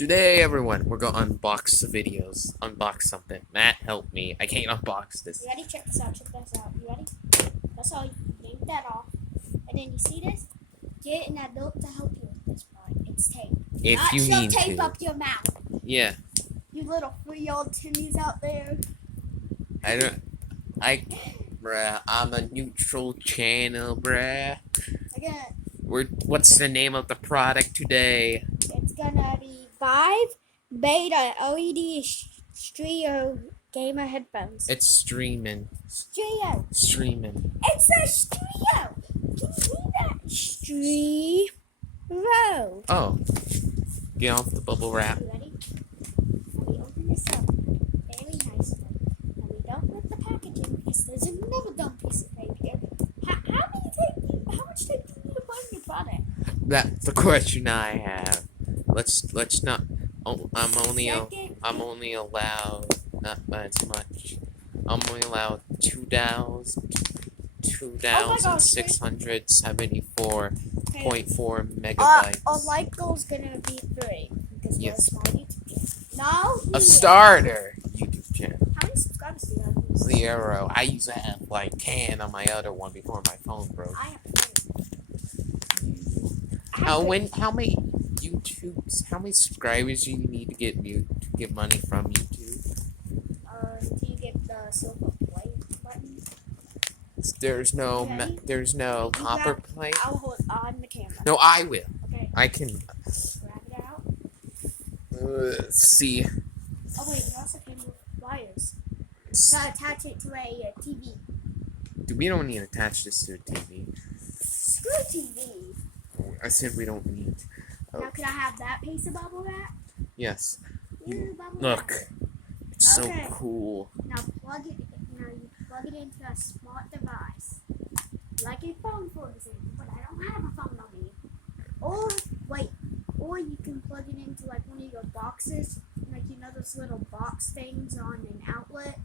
Today, everyone, we're gonna unbox the videos. Unbox something. Matt, help me. I can't unbox this. You ready? Check this out. Check this out. You ready? That's all. You yank that off, and then you see this. Get an adult to help you with this part. It's tape. If Not you shove mean tape to. up your mouth. Yeah. You little 3-year-old Timmies out there. Bruh, I'm a neutral channel, bruh. Again, What's the name of the product today? it's gonna be Vive Beta LED Stereo Gamer headphones. It's streaming. Stereo. Streaming. It's a stereo. Can you see that? Stereo. Oh. Get off the bubble wrap. You ready? Now we open this up very nicely. Now we don't rip the packaging because there's another dumb piece of tape here. How much tape do you need to put in your product? That's the question I have. Let's not. Oh, I'm only allowed not as much. I'm only allowed 2,674.4 megabytes. A light goal's gonna be 3 because we're a Yes. small YouTube channel. Now A starter YouTube channel. How many subscribers do you have? 0. I used to have like 10 on my other one before my phone broke. I have 20. How many subscribers do you need to get money from YouTube? Do you get the silver play button? There's no Okay. copper plate. I'll hold on the camera. No, I will. Okay. I can. Grab it out. Let's see. Oh wait, you also came with wires. So attach it to a TV. We don't need to attach this to a TV. Screw TV. I said we don't need. Now can I have that piece of bubble wrap? Yes. Bubble Look. wrap. It's Okay. so cool. Now plug it. Now you plug it into a smart device, like a phone, for example. But I don't have a phone on me. Or you can plug it into like one of your boxes, like those little box things on an outlet.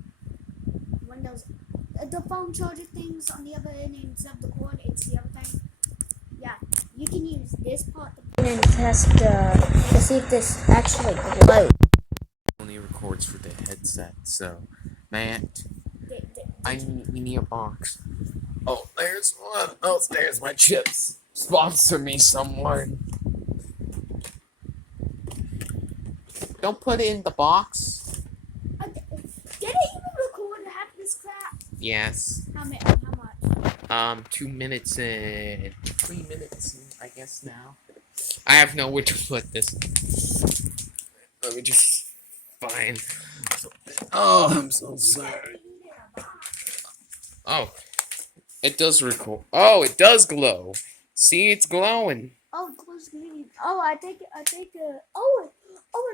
One of those the phone charger things on the other end, and instead of the cord, it's the other thing. Yeah, you can use this part and test to see if this actually glows. Only records for the headset. So, Matt, we need a box. Oh, there's one. Oh, there's my chips. Sponsor me, someone. Don't put it in the box. Did it even record half this crap? Yes. How much? 2 minutes and 3 minutes, I guess now. I have nowhere to put this. Let me just find something. Oh, I'm so sorry. Oh, it does record. Oh, it does glow. See, it's glowing. Oh, it glows green. Oh, it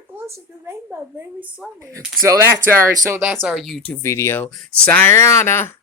glows like a rainbow very slowly. So that's our YouTube video. Sayonara.